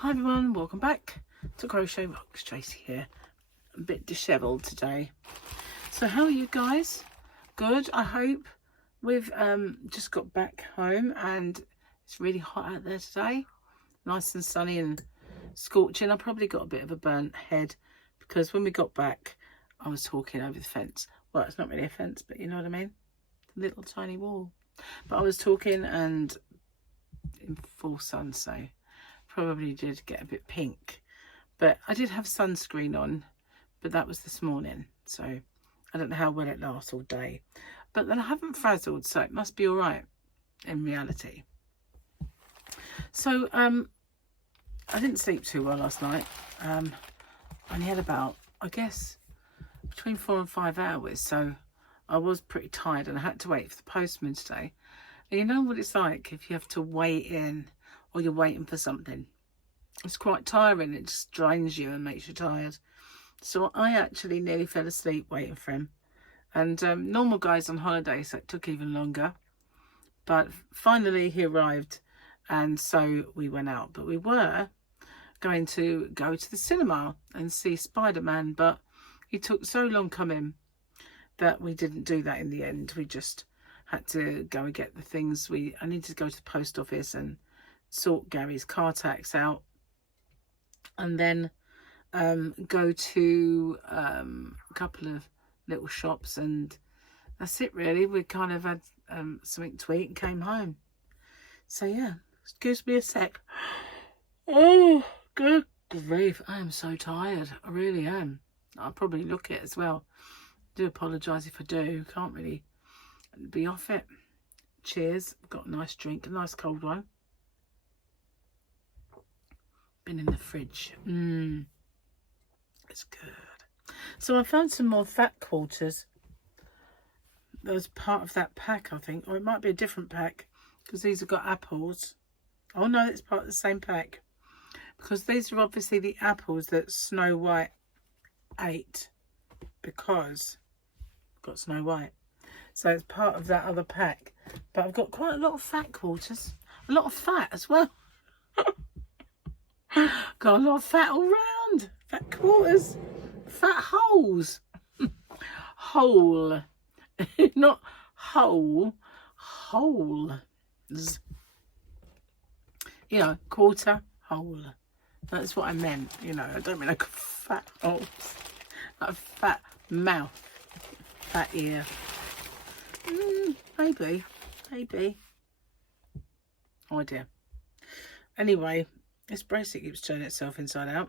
Hi everyone, welcome back to Crochet Rocks. Tracy here. A bit disheveled today. So how are you guys? Good, I hope. We've just got back home and it's really hot out there today. Nice and sunny and scorching. I probably got a bit of a burnt head because when we got back I was talking over the fence. Well, it's not really a fence, but you know what I mean? A little tiny wall. But I was talking and in full sun, so probably did get a bit pink. But I did have sunscreen on, but that was this morning, so I don't know how well it lasts all day. But then I haven't frazzled, so it must be all right in reality. So I didn't sleep too well last night. I only had about, I guess, between 4 and 5 hours, so I was pretty tired and I had to wait for the postman today. And you know what it's like if you have to wait in or you're waiting for something. It's quite tiring. It just drains you and makes you tired. So I actually nearly fell asleep waiting for him. And normal guys on holiday, so it took even longer. But finally he arrived and so we went out. But we were going to go to the cinema and see Spider-Man, but he took so long coming that we didn't do that in the end. We just had to go and get the things. I needed to go to the post office and sort Gary's car tax out, and then go to a couple of little shops, and that's it really. We kind of had something to eat and came home. So yeah, excuse me a sec. Oh, good grief, I am so tired. I really am. I'll probably look it as well. I do apologise if I do. Can't really be off it. Cheers. Got a nice drink, a nice cold one. Been in the fridge. It's good. So I found some more fat quarters. That was part of that pack, I think, or it might be a different pack because these have got apples. Oh no, it's part of the same pack because these are obviously the apples that Snow White ate because I've got Snow White. So it's part of that other pack. But I've got quite a lot of fat quarters. A lot of fat as well. Got a lot of fat all round. Fat quarters. Fat holes. Hole. Not whole. Holes. You know, quarter hole. That's what I meant. You know, I don't mean like fat holes. Like a fat mouth. Fat ear. Maybe. Oh dear. Anyway, this bracelet keeps turning itself inside out,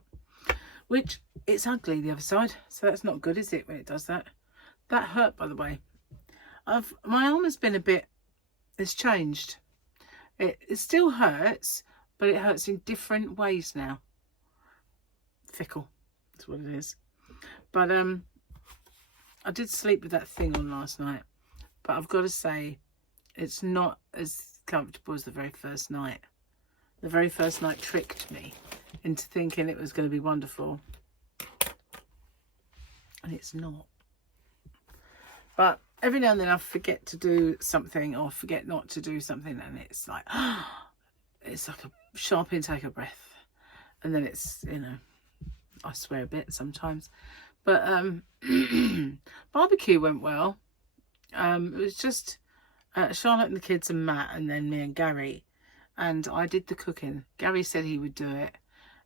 which it's ugly the other side, so that's not good, is it, when it does that? That hurt, by the way. My arm has been a bit, it's changed. It still hurts, but it hurts in different ways now. Fickle, that's what it is. But I did sleep with that thing on last night, but I've got to say it's not as comfortable as the very first night. The very first night tricked me into thinking it was going to be wonderful, and it's not. But every now and then I forget to do something or forget not to do something, and it's like it's like a sharp intake of breath, and then it's, you know, I swear a bit sometimes. But barbecue went well. It was just Charlotte and the kids and Matt, and then me and Gary, and I did the cooking. Gary said he would do it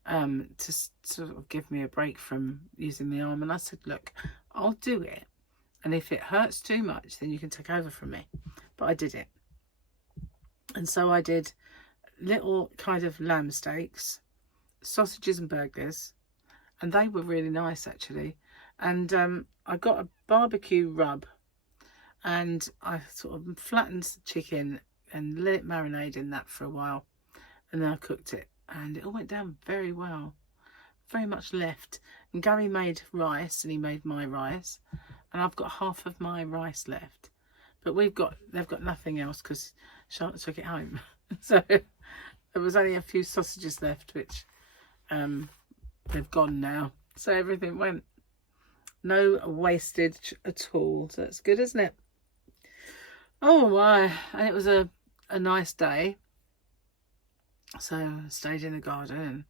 to sort of give me a break from using the arm, and I said, look, I'll do it, and if it hurts too much then you can take over from me. But I did it, and so I did little kind of lamb steaks, sausages and burgers, and they were really nice actually. And I got a barbecue rub, and I sort of flattened the chicken and let it marinate in that for a while, and then I cooked it, and it all went down very well. Very much left. And Gary made rice, and he made my rice, and I've got half of my rice left, but they've got nothing else because Charlotte took it home. So there was only a few sausages left, which they've gone now, so everything went. No wastage at all, so that's good, isn't it? Oh my, and it was a nice day. So I stayed in the garden and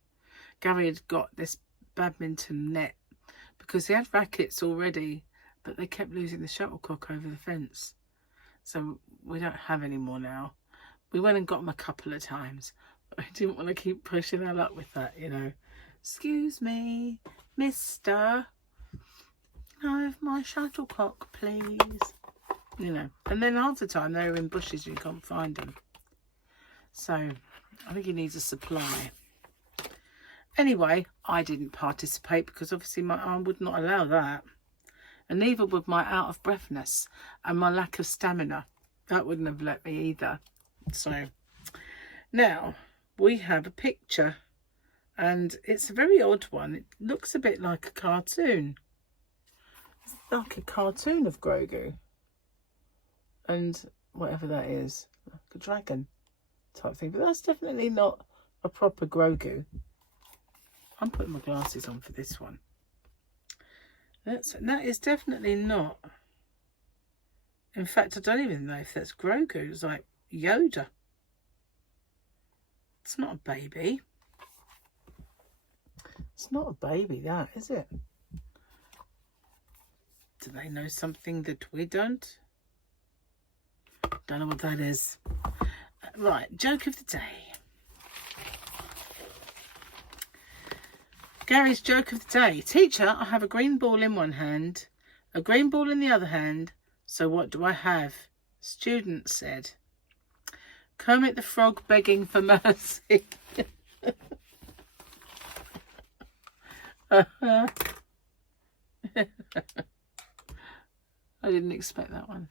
Gary had got this badminton net because he had rackets already, but they kept losing the shuttlecock over the fence. So we don't have any more now. We went and got them a couple of times, but I didn't want to keep pushing our luck with that, you know. Excuse me, mister. Can I have my shuttlecock, please? You know, and then half the time they were in bushes, you can't find them. So I think he needs a supply. Anyway, I didn't participate because obviously my arm would not allow that. And neither would my out of breathness and my lack of stamina. That wouldn't have let me either. So now we have a picture, and it's a very odd one. It looks a bit like a cartoon. It's like a cartoon of Grogu. And whatever that is, like a dragon type thing. But that's definitely not a proper Grogu. I'm putting my glasses on for this one. That is definitely not. In fact, I don't even know if that's Grogu. It's like Yoda. It's not a baby. It's not a baby, that, is it? Do they know something that we don't? Don't know what that is. Right, joke of the day. Gary's joke of the day. Teacher, I have a green ball in one hand, a green ball in the other hand, so what do I have? Student said, Kermit the Frog begging for mercy. I didn't expect that one.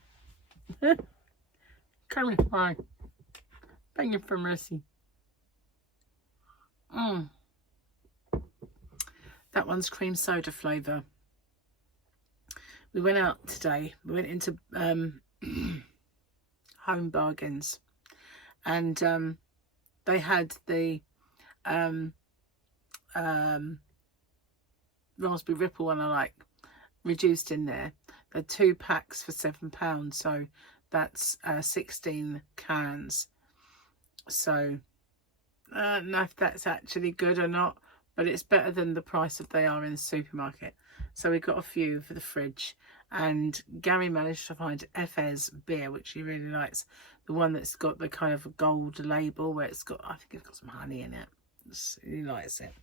Kermit the Frog begging for mercy. That one's cream soda flavour. We went out today. We went into Home Bargains, and they had the raspberry ripple one I like reduced in there. They're 2 packs for £7, so that's 16 cans. So I don't know if that's actually good or not, but it's better than the price that they are in the supermarket. So we got a few for the fridge, and Gary managed to find Efes beer, which he really likes. The one that's got the kind of a gold label where it's got, I think it's got some honey in it. He likes it.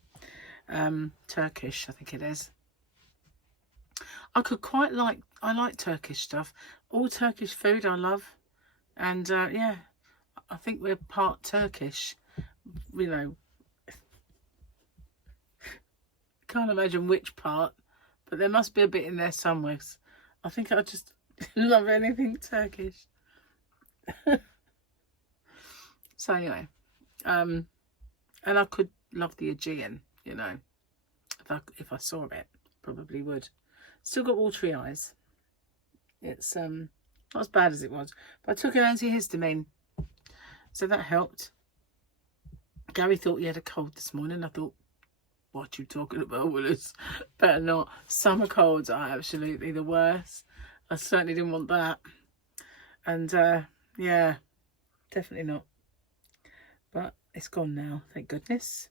Turkish, I think it is. I like Turkish stuff. All Turkish food I love. And yeah, I think we're part Turkish. You know, can't imagine which part, but there must be a bit in there somewhere. I think I just love anything Turkish. So anyway, and I could love the Aegean, you know, if I saw it, probably would. Still got watery eyes. It's not as bad as it was, but I took an antihistamine, so that helped. Gary thought he had a cold this morning. I thought, what you talking about, Willis? Better not. Summer colds are absolutely the worst. I certainly didn't want that. And yeah, definitely not. But it's gone now, thank goodness.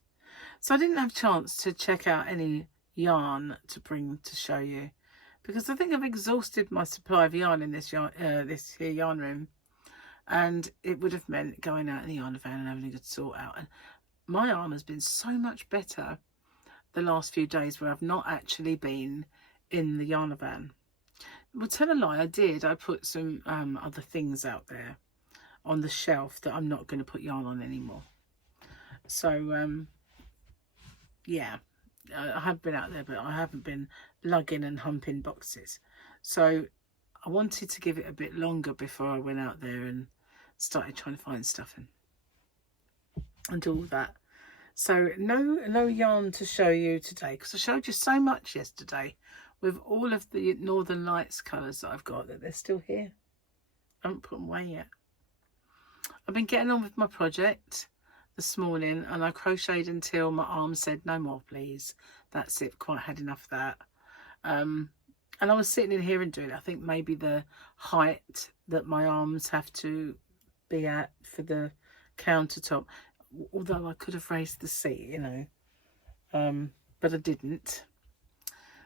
So I didn't have a chance to check out any yarn to bring to show you, because I think I've exhausted my supply of yarn in this here yarn room, and it would have meant going out in the yarn van and having a good sort out. And my arm has been so much better the last few days where I've not actually been in the yarn van. Well, tell a lie, I did. I put some other things out there on the shelf that I'm not going to put yarn on anymore. So yeah, I have been out there, but I haven't been lugging and humping boxes. So I wanted to give it a bit longer before I went out there and started trying to find stuff and do all that. So no yarn to show you today, because I showed you so much yesterday with all of the Northern Lights colours that I've got, that they're still here. I haven't put them away yet. I've been getting on with my project this morning, and I crocheted until my arm said no more please. That's it, quite had enough of that. And I was sitting in here and doing it. I think maybe the height that my arms have to be at for the countertop, although I could have raised the seat, you know. but I didn't.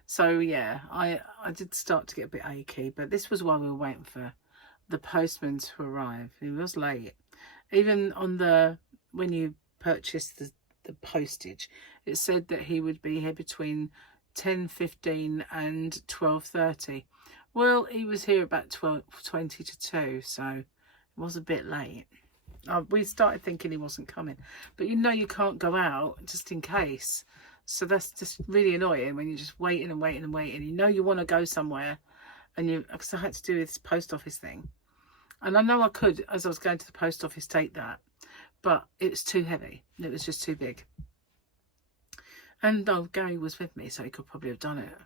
So yeah, I did start to get a bit achy, but this was while we were waiting for the postman to arrive. He was late. Even on the, when you purchased the postage, it said that he would be here between 10:15 and 12:30. Well, he was here about 12:20 to 2, so it was a bit late. We started thinking he wasn't coming, but you know you can't go out just in case. So that's just really annoying when you're just waiting and waiting and waiting. You know you want to go somewhere, and because I had to do this post office thing, and I know I could, as I was going to the post office, take that, but it was too heavy. It was just too big. And though Gary was with me, so he could probably have done it.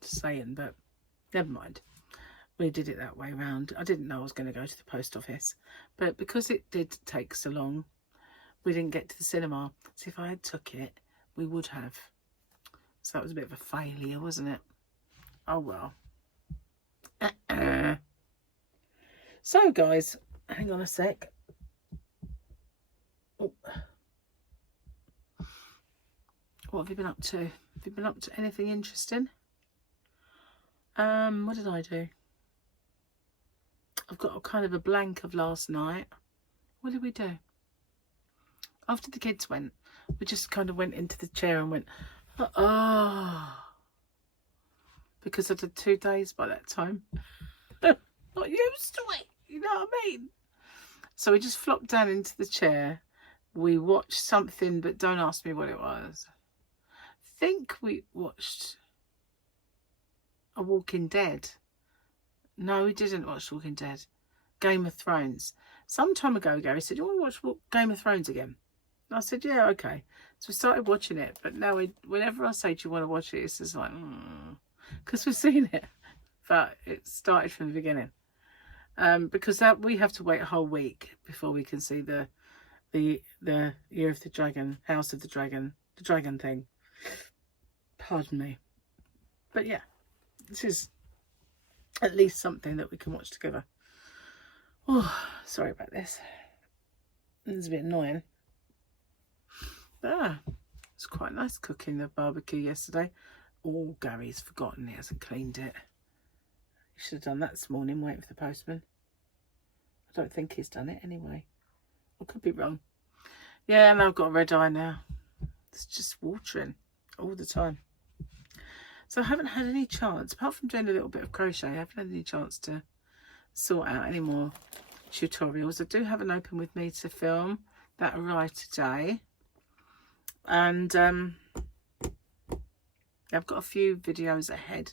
Just saying, but never mind. We did it that way round. I didn't know I was going to go to the post office, but because it did take so long, we didn't get to the cinema. So if I had took it, we would have. So that was a bit of a failure, wasn't it? Oh well. So guys, hang on a sec. Oh. What have you been up to? Have you been up to anything interesting? What did I do? I've got a kind of a blank of last night. What did we do? After the kids went, we just kind of went into the chair and went, oh, because I did 2 days by that time. Not used to it, you know what I mean? So we just flopped down into the chair. We watched something, but don't ask me what it was. I think we watched A Walking Dead. No, we didn't watch Walking Dead. Game of Thrones. Some time ago, Gary said, you want to watch Game of Thrones again? And I said, yeah, okay. So we started watching it. But now, whenever I say, do you want to watch it? It's just like, because we've seen it. But it started from the beginning. Because we have to wait a whole week before we can see the Year of the Dragon, House of the Dragon thing. Pardon me. But yeah, this is at least something that we can watch together. Oh, sorry about this. It's a bit annoying. But it's quite nice cooking the barbecue yesterday. Oh, Gary's forgotten he hasn't cleaned it. He should have done that this morning, waiting for the postman. I don't think he's done it anyway. I could be wrong. Yeah, and I've got a red eye now. It's just watering all the time. So I haven't had any chance, apart from doing a little bit of crochet, I haven't had any chance to sort out any more tutorials. I do have an Open With Me to film that arrived today. And I've got a few videos ahead.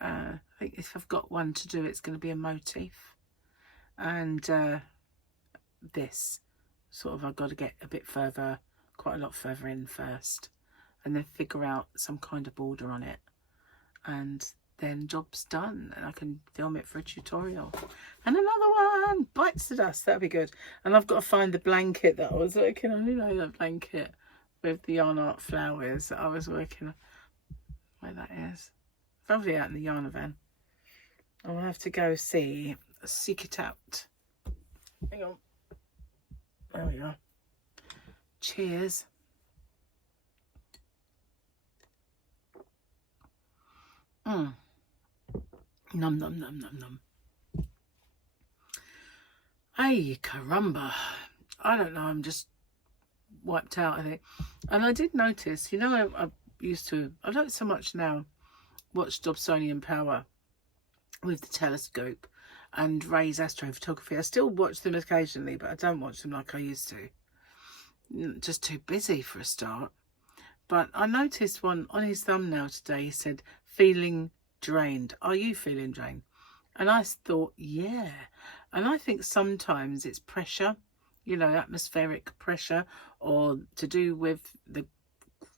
I think if I've got one to do, it's going to be a motif. And this sort of, I've got to get a bit further, quite a lot further in first, and then figure out some kind of border on it, and then job's done and I can film it for a tutorial. And another one, bites the dust, that'd be good. And I've got to find the blanket that I was working on, you know, that blanket with the yarn art flowers that I was working on. Where that is, probably out in the yarn van. I'll have to go seek it out. Hang on, there we are. Cheers. Num num num num num. Hey, caramba. I don't know, I'm just wiped out, I think. And I did notice, you know, I don't so much now watch Dobsonian Power with the telescope and Ray's astrophotography. I still watch them occasionally, but I don't watch them like I used to. Just too busy for a start. But I noticed one on his thumbnail today. He said, feeling drained. Are you feeling drained? And I thought, yeah. And I think sometimes it's pressure, you know, atmospheric pressure, or to do with the,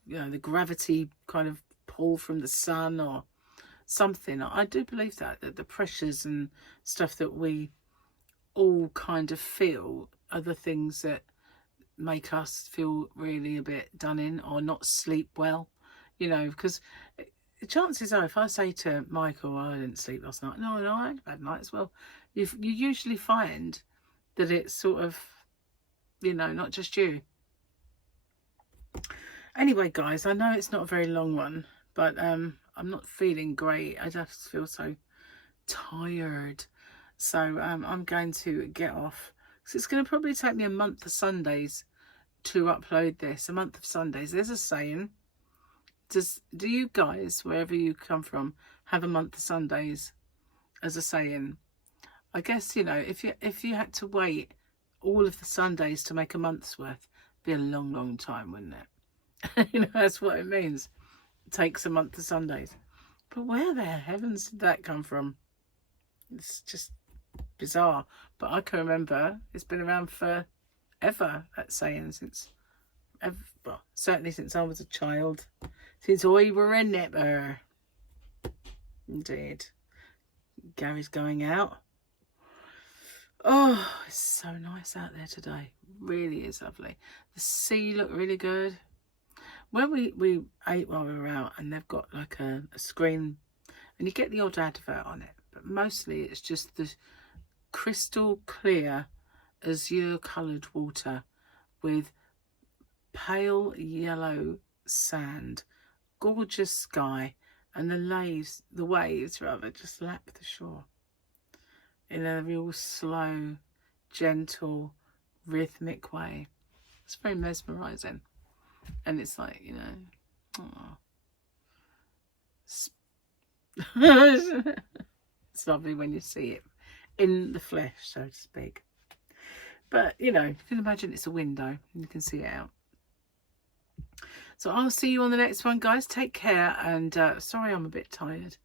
you know, the gravity kind of pull from the sun or something. I do believe that the pressures and stuff that we all kind of feel are the things that make us feel really a bit done in or not sleep well, you know, because the chances are, if I say to Michael, I didn't sleep last night, no, I had a bad night as well, you usually find that it's sort of, you know, not just you. Anyway, guys, I know it's not a very long one, but I'm not feeling great. I just feel so tired. So I'm going to get off. So it's going to probably take me a month of Sundays to upload this. A month of Sundays. There's a saying. Do you guys, wherever you come from, have a month of Sundays as a saying? I guess, you know, if you had to wait all of the Sundays to make a month's worth, it'd be a long, long time, wouldn't it? You know, that's what it means. It takes a month of Sundays. But where the heavens did that come from? It's just bizarre. But I can remember it's been around forever, that saying, since ever, well, certainly since I was a child. Since I were a nipper. Indeed. Gary's going out. Oh, it's so nice out there today. Really is lovely. The sea looked really good. When we ate while we were out, and they've got like a screen, and you get the odd advert on it, but mostly it's just the crystal clear azure coloured water with pale yellow sand, gorgeous sky, and the waves just lap the shore in a real slow, gentle, rhythmic way. It's very mesmerising. And it's like, you know, it's lovely when you see it in the flesh, so to speak. But, you know, you can imagine it's a window and you can see it out. So I'll see you on the next one, guys. Take care. And sorry I'm a bit tired,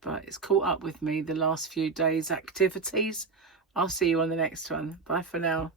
but it's caught up with me the last few days' activities. I'll see you on the next one. Bye for now.